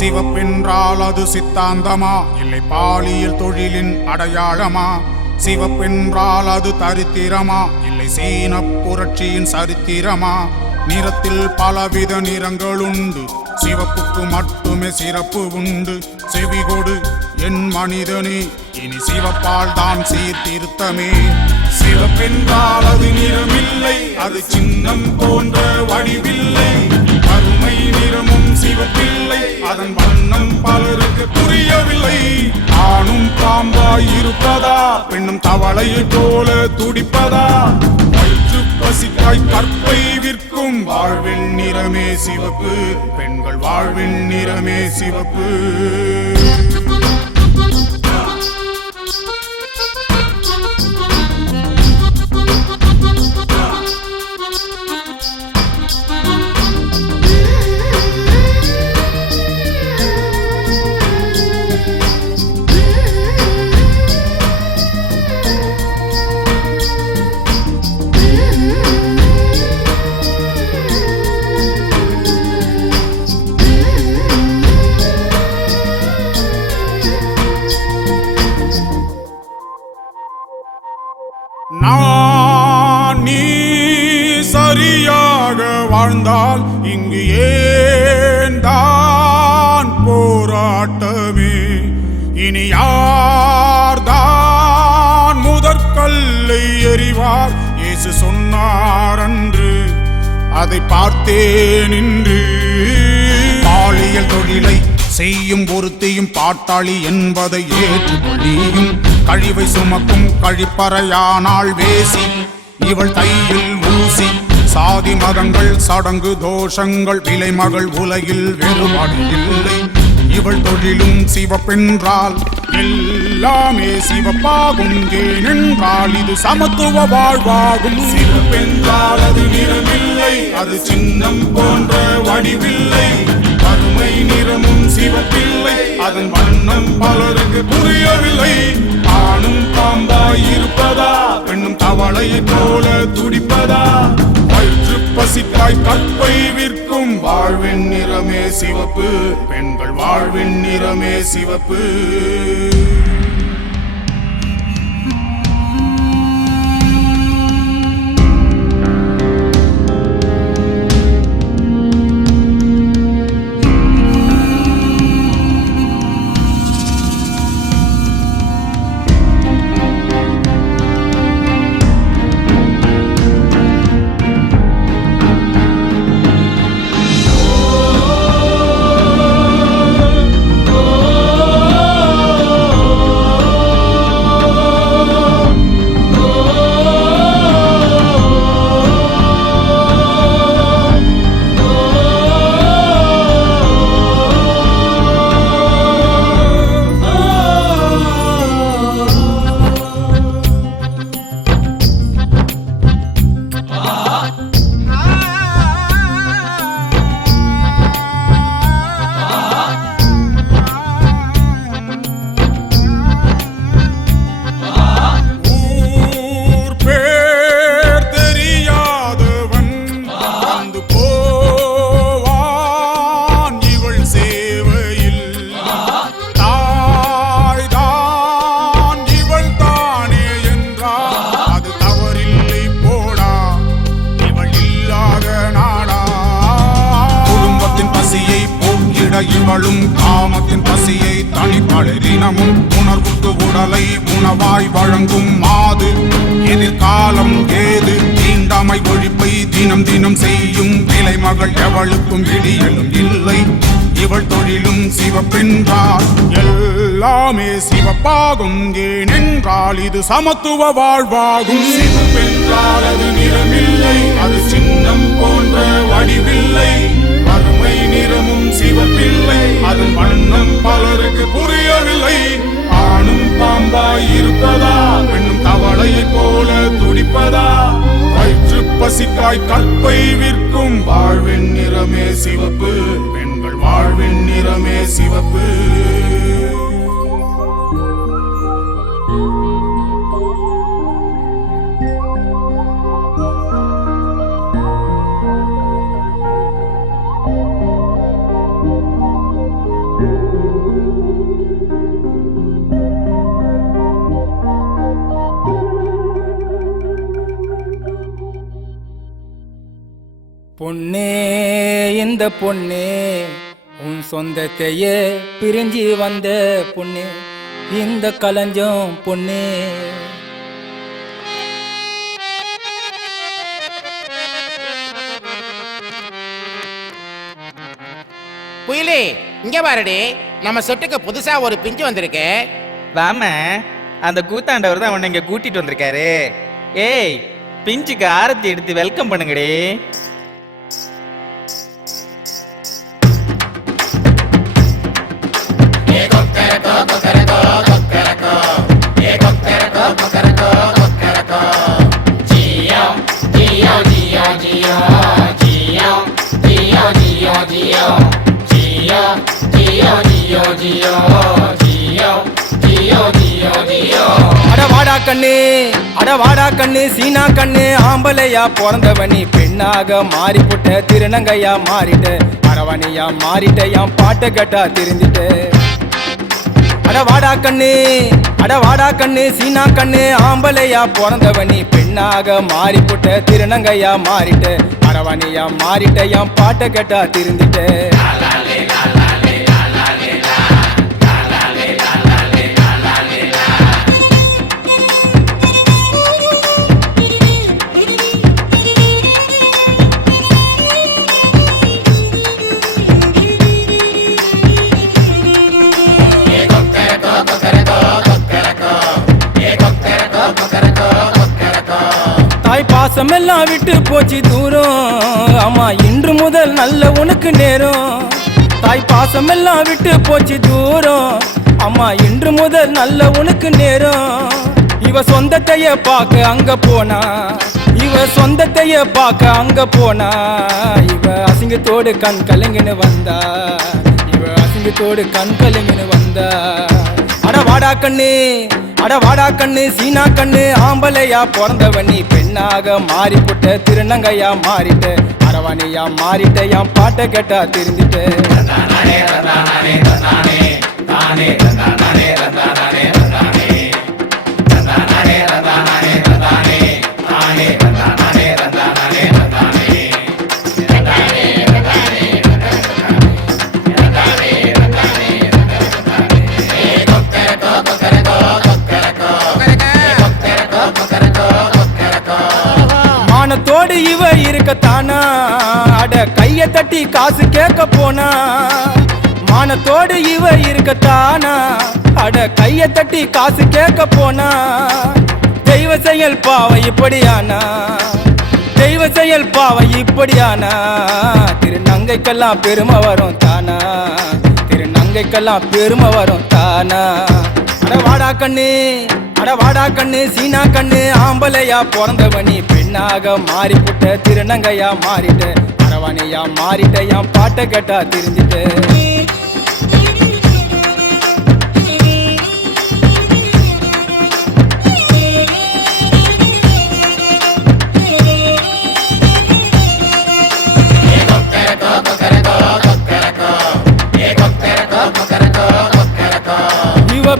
சிவப்பென்றால் அது சித்தாந்தமா, இல்லை பாலியல் தொழிலின் அடையாளமா? சிவப்பென்றால் அது தரித்திரமா, இல்லை சீன புரட்சியின் சரித்திரமா? நிறத்தில் பலவித நிறங்கள் உண்டு, சிவப்புக்கு மட்டுமே சிறப்பு உண்டு. செவிகொடு என் மனிதனே, இனி சிவப்பால் தான் சீர்திருத்தமே. சிவப்பென்றால் அது நிறமில்லை, அது சின்னம் போன்ற வடிவில்லை. கருமை நிறமும் சிவப்பில்லை, அதன் வண்ணம் பலருக்கு புரியவில்லை. ஆணும் பாம்பாய் இருப்பதா, பெண்ணும் தவளையை போல துடிப்பதா? வயிற்று பசிக்காய் கற்பை விற்கும் வாழ்வின் நிறமே சிவப்பு, பெண்கள் வாழ்வின் நிறமே சிவப்பு. நான் நீ சரியாக வாழ்ந்தால் இங்கு ஏன் தான் போராட்டமே? இனி யார்தான் முதற்கல்லை எறிவார்? இயேசு சொன்னார் அன்று, அதை பார்த்தேன் இன்று. பாலியல் தொழிலை செய்யும் ஒருத்தையும் பாட்டாளி என்பதை ஏற்றுக்கொள்ளியும், கழிவை சுமக்கும் கழிப்பறையானாள் வேசி, இவள் தையில் ஊசி. சாதி மதங்கள் சடங்கு தோஷங்கள் விலைமகள் உலகில் வேறுபாடு இல்லை. இவள் தொழிலும் சிவப்பென்றால் எல்லாமே சிவப்பாகும். ஏனென்றால் இது சமத்துவ வாழ்வாகும். சிவப்பென்றால் அது நிறமில்லை, அது சின்னம் போன்ற வடிவில்லை. கருமை நிறமும் சிவப்பில்லை, அதன் வண்ணம் பலருக்கு புரியவில்லை. ஆணும் பாம்பாய் இருப்பதா, பெண்ணும் தவளையை போல துடிப்பதா? வயிற்று பசிக்காய் கற்பை விற்கும் வாழ்வின் நிறமே சிவப்பு, பெண்கள் வாழ்வின் நிறமே சிவப்பு. இவளும் காமத்தின் பசியை தனிப்பளரினமும் உணர்வுக்கு உடலை உணவாய் வழங்கும் மாது. எதிர்காலம் ஏது தீண்டாமை ஒழிப்பை தினம் தினம் செய்யும் விலைமகள் எவளுக்கும் விடியலும் இல்லை. இவள் தொழிலும் சிவப்பென்றால் எல்லாமே சிவப்பாகும். ஏனென்றால் இது சமத்துவ வாழ்வாகும். சிவப்பென்றால் அது நிறமில்லை, அது சின்னம் போன்ற வடிவில்லை. கருமை நிறமும் சிவப்பில்லை, அதன் வண்ணம் பலருக்கு புரியவில்லை. ஆணும் பாம்பாய் இருப்பதா, பெண்ணும் தவளையை போல துடிப்பதா? வயிற்று பசிக்காய் கற்பை விற்கும் வாழ்வின் நிறமே சிவப்பு, பெண்கள் வாழ்வின் நிறமே சிவப்பு. பொண்ணே இந்த பொண்ணே உன் சொந்தத்தையே பிரிஞ்சு வந்த பொண்ணு இந்த களஞ்சம் பொண்ணே. குயிலே இங்க பாருடி, நம்ம செட்டுக்கு புதுசா ஒரு பிஞ்சு வந்திருக்கு. வாம, அந்த கூத்தாண்டவர் தான் உன்னை இங்க கூட்டிட்டு வந்திருக்காரு. ஏய், பிஞ்சுக்கு ஆரத்தி எடுத்து வெல்கம் பண்ணுங்கடி. அடவாடா கண்ணு அடவாடா கண்ணு சீனா கண்ணு ஆம்பளையா பிறந்தவனி பெண்ணாக மாறிப்புட்ட திருநங்கையா மாறிட்ட அரவணையா மாறிட்ட என் பாட்டை கேட்டா திருந்திட்ட. அடவாடா கண்ணு சீனா கண்ணு ஆம்பளையா பிறந்தவனி பெண்ணாக மாறிப்புட்ட திருநங்கையா மாறிட்ட அரவணையா மாறிட்ட என் பாட்டை கேட்டா திருந்திட்ட. பாசமெல்லாம் விட்டு போச்சு தூரம், ஆமா இன்று முதல் நல்ல உனக்கு நேரம். தாய் பாசமெல்லாம் விட்டு போச்சு தூரம், ஆமா இன்று முதல் நல்ல உனக்கு நேரம். இவ சொந்தத்தைய பார்க்க அங்க போனா, இவ சொந்தத்தைய பார்க்க அங்க போனா, இவ அசிங்கத்தோடு கண் கலங்கின்னு வந்தா, இவ அசிங்கத்தோடு கண் கலங்கின்னு வந்தா. அடவாடா கண்ணு சீனா கண்ணு ஆம்பளையா பிறந்தவனி பெண்ணாக மாறிப்புட்ட திருநங்கையா மாறிட்ட அரவணையா மாறிட்ட என் பாட்டை கேட்டா திருந்திட்ட. மானத்தோடு இவ இருக்கத்தானா, அட கைய தட்டி காசு கேட்க போனா. மானத்தோடு இவ இருக்கத்தானா, அட கைய தட்டி காசு கேட்க போனா. தெய்வ செயல் பாவம் இப்படியானா, தெய்வ செயல் பாவம் இப்படியானா. திருநங்கைக்கெல்லாம் பெருமை வரும் தானா, திருநங்கைக்கெல்லாம் பெருமை வரும் தானா. அடவாடா கண்ணு சீனா கண்ணு ஆம்பளையா பிறந்தவனி பெண்ணாக மாறிப்புட்ட திருநங்கையா மாறிட்ட அரவணையா மாறிட்ட என் பாட்டை கேட்டா திருந்திட்ட.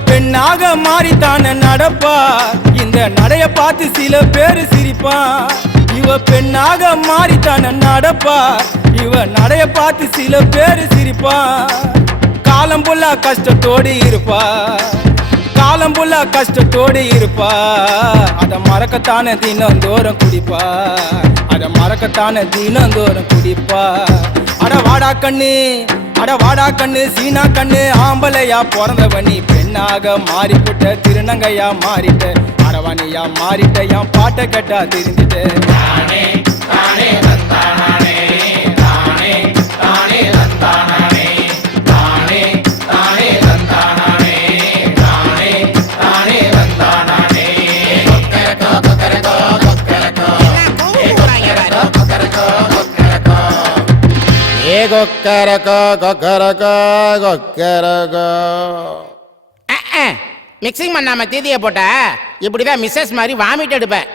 பெண்ணாக மாறித்தான நடப்பா, இந்த நடைய பார்த்து சில பேரு சிரிப்பா. இவ பெண்ணாக மாறித்தான நடப்பா, இவ நடைய பார்த்து சில பேரு சிரிப்பா. காலம் புல்லா கஷ்டத்தோடு இருப்பா, காலம் புல்லா கஷ்டத்தோடு இருப்பா. அத மறக்கத்தான தினந்தோறும் குடிப்பா, அத மறக்கத்தான தினந்தோறும் குடிப்பா. அடவாடா கண்ணு சீனா கண்ணு ஆம்பளையா பிறந்தவனி பெண்ணாக மாறிப்புட்ட திருநங்கையா மாறிட்ட அரவணையா மாறிட்ட என் பாட்டை கேட்டா திருந்திட்ட. மிக்சிங் பண்ணாம தீதியை போட்ட இப்படிதான் மிஸ்ஸஸ் மாதிரி வாமிட் எடுப்பேன்.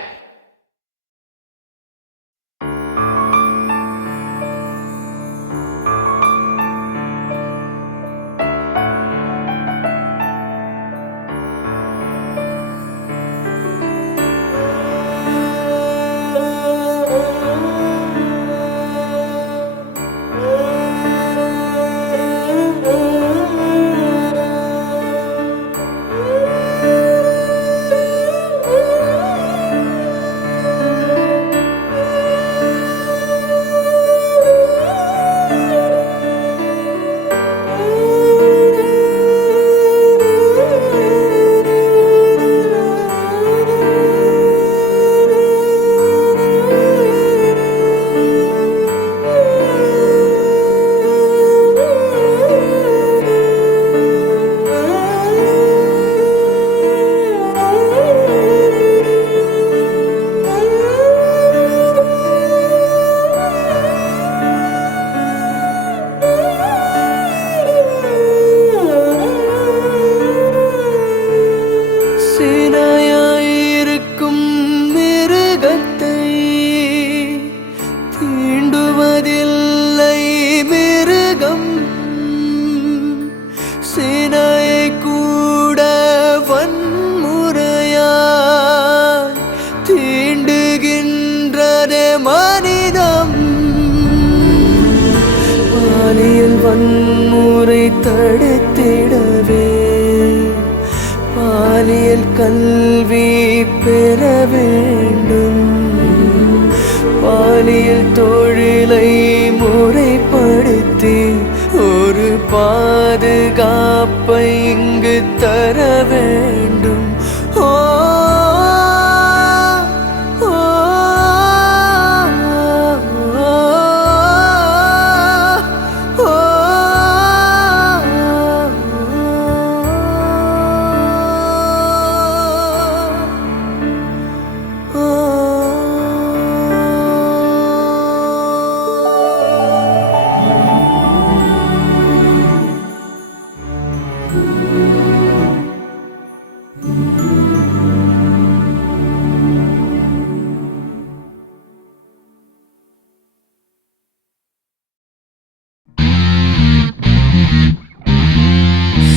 தடுத்திடவே பாலியல் கல்வி பெற வேண்டும், பாலியல் தொழிலை முறைப்படுத்தி ஒரு பாதுகாப்பை இங்கு தர வேண்டும். ஓ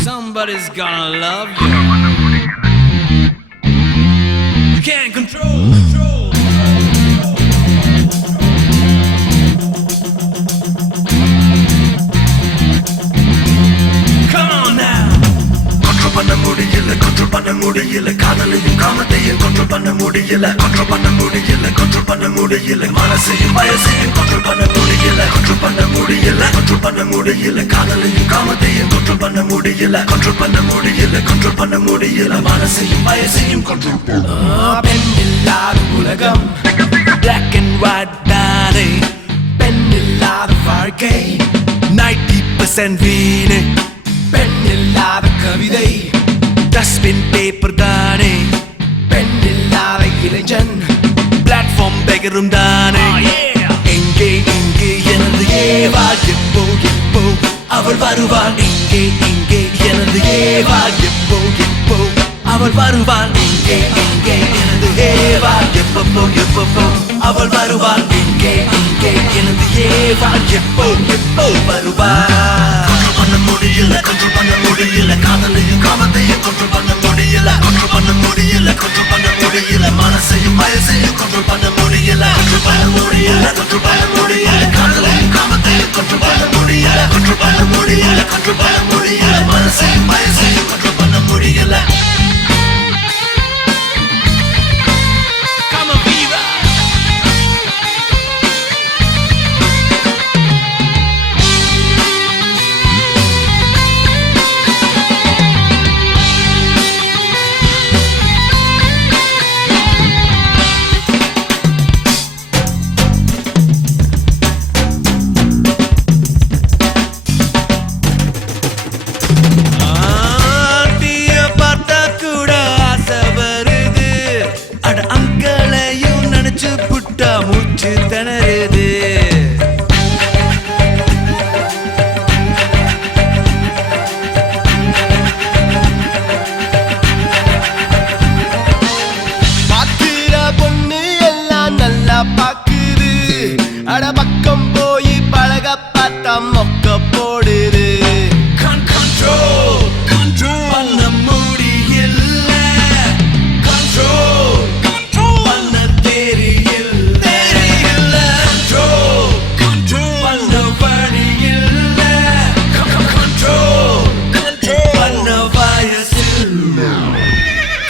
Somebody's gonna love you. You can't control. Come on now. control பண்ண முடியல, control பண்ண முடியல, காதலையும் காமத்தையும் control பண்ண முடியல, control பண்ண முடியல, control பண்ண முடியல, மனசையும் வயசையும் control பண்ண முடியல, control பண்ண முடியல, control பண்ண முடியல, காதலையும் காமத்தையும் control பண்ண முடியல, control பண்ண முடியல, control பண்ண முடியல, மனசையும் வயசையும் control பண்ண பெண்ணில்லாத உலகம், black and white தானே, பெண்ணில்லாத வாழ்க்கை 90% வீணே, பெண்ணில்லாத கவிதை டஸ்ட்பின் பேப்பர் தானே, பெண்ணில்லாத இளைஞன் பிளாட்ஃபார்ம் பெகரும் தானே. எங்கே இங்கே எனது ஏவா, எப்போ எப்போ அவள் வருவாள், எங்கே இங்கே எனது ஏவா, எப்போ எப்போ அவள் வருவாள், எங்கே இங்கே எனது ஏவா, எப்பப்போ எப்பப்போ அவள் வருவாள், எங்கே இங்கே எனது ஏவா, எப்போ எப்போ வருவாள். பண்ண முடியல, control பண்ண முடியல, காதலையும் காமத்தையும் control பண்ண முடியல, control பண்ண முடியல, control பண்ண முடியல, மனசையும் வயசையும் control பண்ண முடியல, control பண்ண முடியல, control பண்ண முடியல, காதலையும் காமத்தையும் control பண்ண முடியல, control பண்ண முடியல, control பண்ண முடியல, மனசையும் வயசையும் control பண்ண முடியல. Come on, Viva. மூச்சு திணறுது, பாக்குற பொண்ணு எல்லாம் நல்லா பாக்குது, அட பக்கம் போய் பழக பார்த்தா மொக்க போடுது. control பண்ண முடியல, control பண்ண தெரியல, control பண்ண வழியில்ல, control பண்ண வயசில்ல.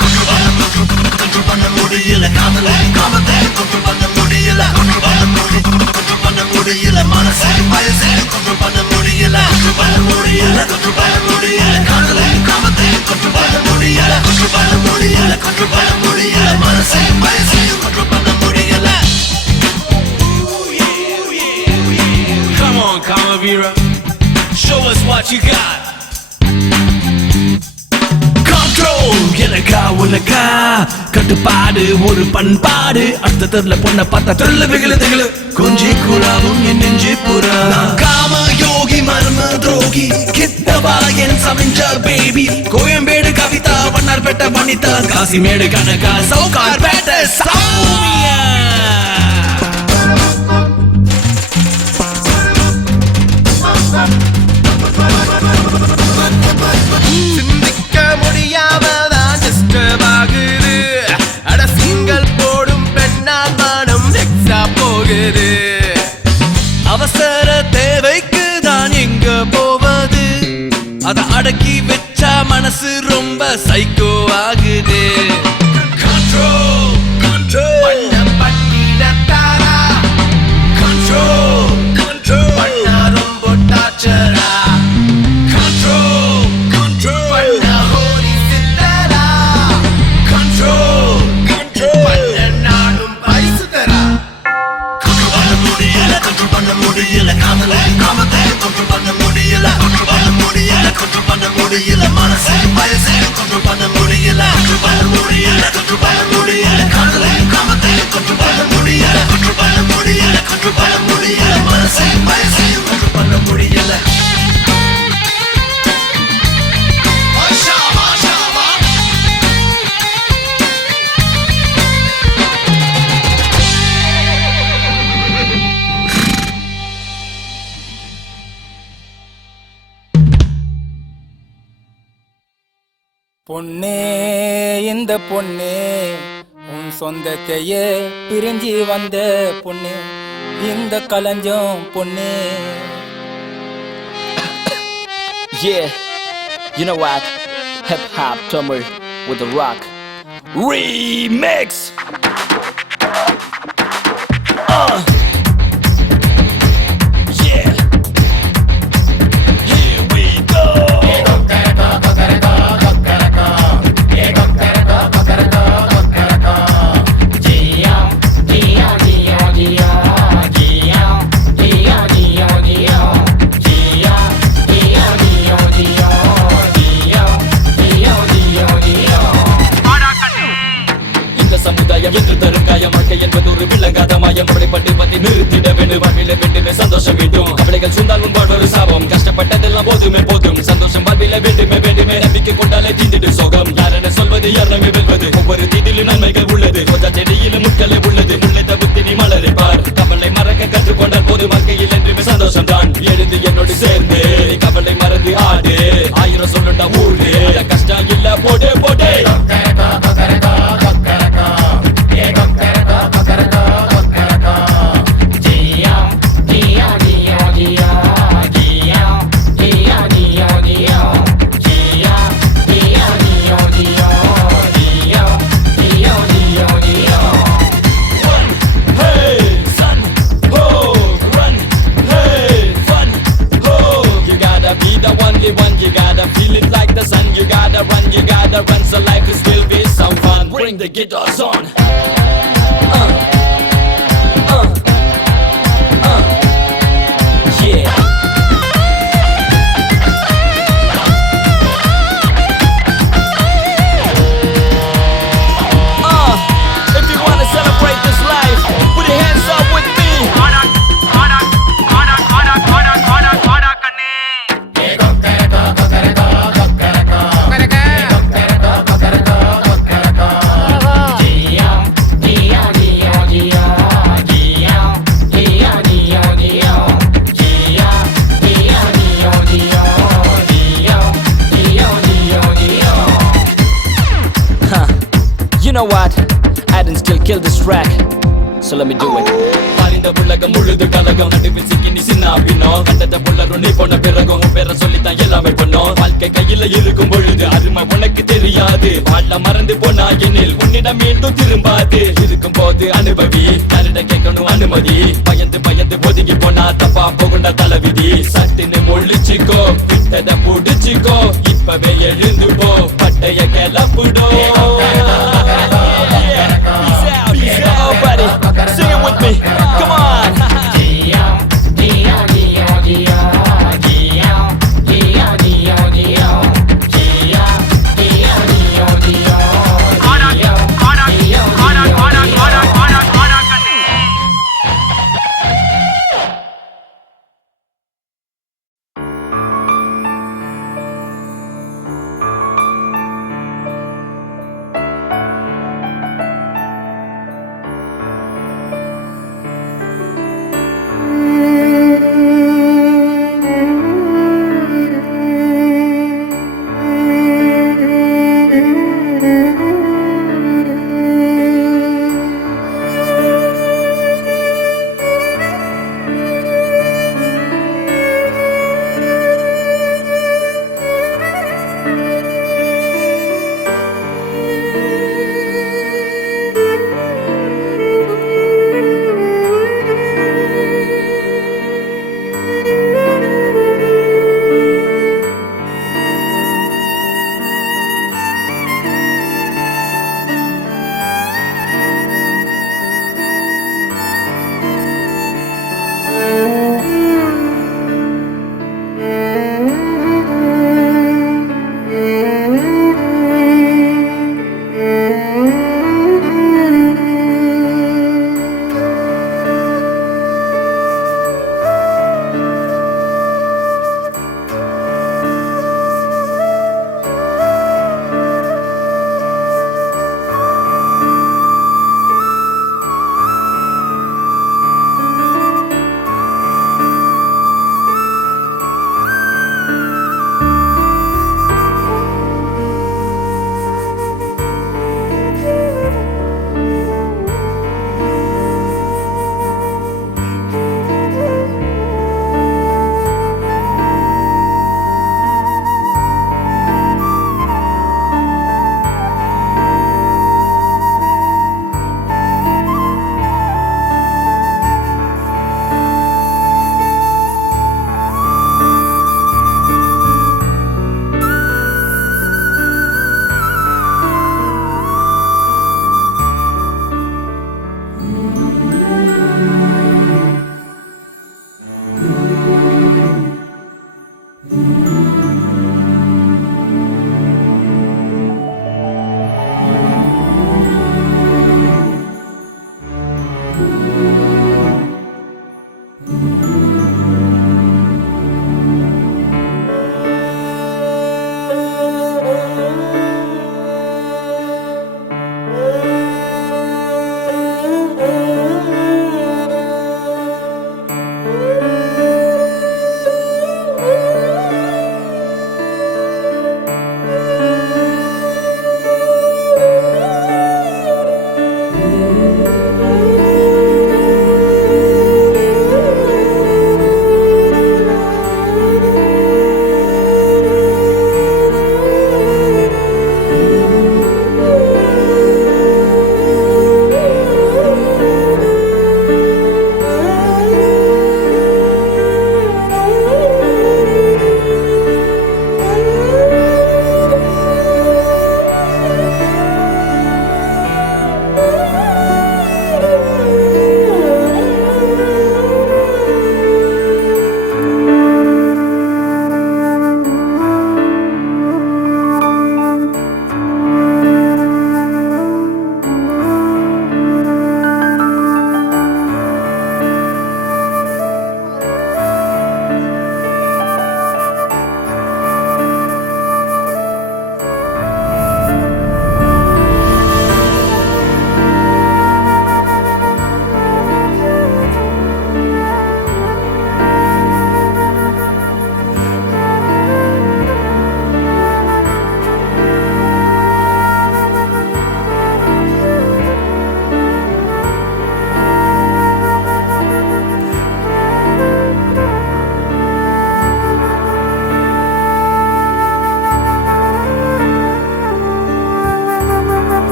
control பண்ண முடியல, காதலையும் காமத்தையும் control பண்ண முடியல, control பண்ண முடியல, மனசையும் வயசையும் control பண்ண முடியல, control பண்ண முடியல, control பண்ண முடியல, காதலையும் காமத்தையும் control பண்ண முடியல, control பண்ண முடியல, control பண்ண முடியல, மனசையும் வயசையும் control பண்ண முடியல. Come on, Kamavira, show us what you got. Control எனக்கா உனக்கா கட்டுப்பாடு ஒரு பண்பாடு, அடுத்த தெருல பொண்ண பார்த்தா தெருல வெகுல திகழு, கொஞ்சி குழாவும் என் நெஞ்சு புறா, காம யோகி மர்ம துரோகி, கித்தவா என் சமைஞ்ச பேபி, கோயம்பேடு கவிதா வண்ணார் பெட்ட வனிதா, காசிமேடு கனகா சவுகார் பேட்ட சௌமியா. சிந்திக்க முடியாமதான் டிஸ்டர்ப் ஆகுது, அட சிங்கல் போடும் பெண்ணால் மனம் எக்ஸா போகுது. அவசர தேவைக்கு தான் எங்க போவது, சைக்கோ ஆகுது Control, control பண்ண பண்ணிடத்தாரா Control, control பண்ண ரொம்ப டார்ச்சரா Control, control பண்ண ஹோரி சித்தரா Control, control பண்ண நானும் பரிசு தரா control பண்ண முடியல control பண்ண முடியல காதலை காமத்தை control பண்ண முடியல control பண்ண முடியல control பண்ண முடியல மனசை வயசை control பண்ண முடியல control பண்ண முடியல control பண்ண முடியல காதலை காமத்தை control பண்ண முடியல control பண்ண முடியல control பண்ண முடியல மனசை வயசை control பண்ண முடியல மாஷா மாஷா பொண்ணே இந்த பொண்ணே உன் சொந்தத்தையே பிரிஞ்சு வந்த பொண்ணு இந்த களஞ்சம் பொண்ணே. Yeah, you know what? Hip hop Tamil with the rock remix. Yeah, here we go. இந்த சமுதாயம் என்று தரும் காயம் வாழ்க்கை என்பது ஒரு விளங்காத மாயம் அப்படிப்பட்டு பத்தி நிறுத்திட வேண்டும் வாழ்வில வேண்டுமே சந்தோஷம் வேண்டும் கவலைகள் சூழ்ந்தால் உன் ஒரு சாபம் கஷ்டப்பட்டதெல்லாம் போதுமே போதும் சந்தோஷம் வாழ்வில வேண்டுமே வேண்டுமே நம்பிக்கை கொண்டாலே தீண்டிடு சோகம் யாரென சொல்வது யாருமே வெல்வது ஒவ்வொரு தீண்டிலும் நன்மைகள் உள்ளது ரோஜா செடியிலும் முட்களே உள்ளது முல்லை தவிர்த்து நீ மலரை பார் கவலை மறக்க கற்றுக்கொண்டால் போது வாழ்க்கையில் என்றுமே சந்தோஷம் தான் எழுந்து என்னோடு சேர்ந்து நீ கவலை மறந்து ஆடு ஆயிரம் சொல்லுண்டா ஊரு கஷ்டம் இல்ல போடு போடு run so life will still be some fun. Bring the guitars on. Yeah. If you wanna celebrate this life, put your hands up with me. You know what? I didn't still kill this track, so let me do it. இந்த உலகம் முழுது கலகம் நடுவில் சிக்கி நீ சின்னாபினோ கண்டத புள்ளரும் நீ போன பிறகும் உன் பேரை சொல்லித்தான் எல்லாமே பண்ணோம் வாழ்க்கை கையில இருக்கும் பொழுது அருமை உனக்கு தெரியாது வாழ மறந்து போனா எனில் உன்னிடம் மீண்டும் திரும்பாது இருக்கும் போது அனுபவி யாரிட கேட்கணும் அனுமதி பயந்து பயந்து ஒதுங்கி போனா தப்பா போகுண்டா தலைவிதி சட்டுன்னு முழிச்சுக்கோ விட்டத புடிச்சுக்கோ இப்பவே எழுந்து போ பட்டைய கிளப்புடோ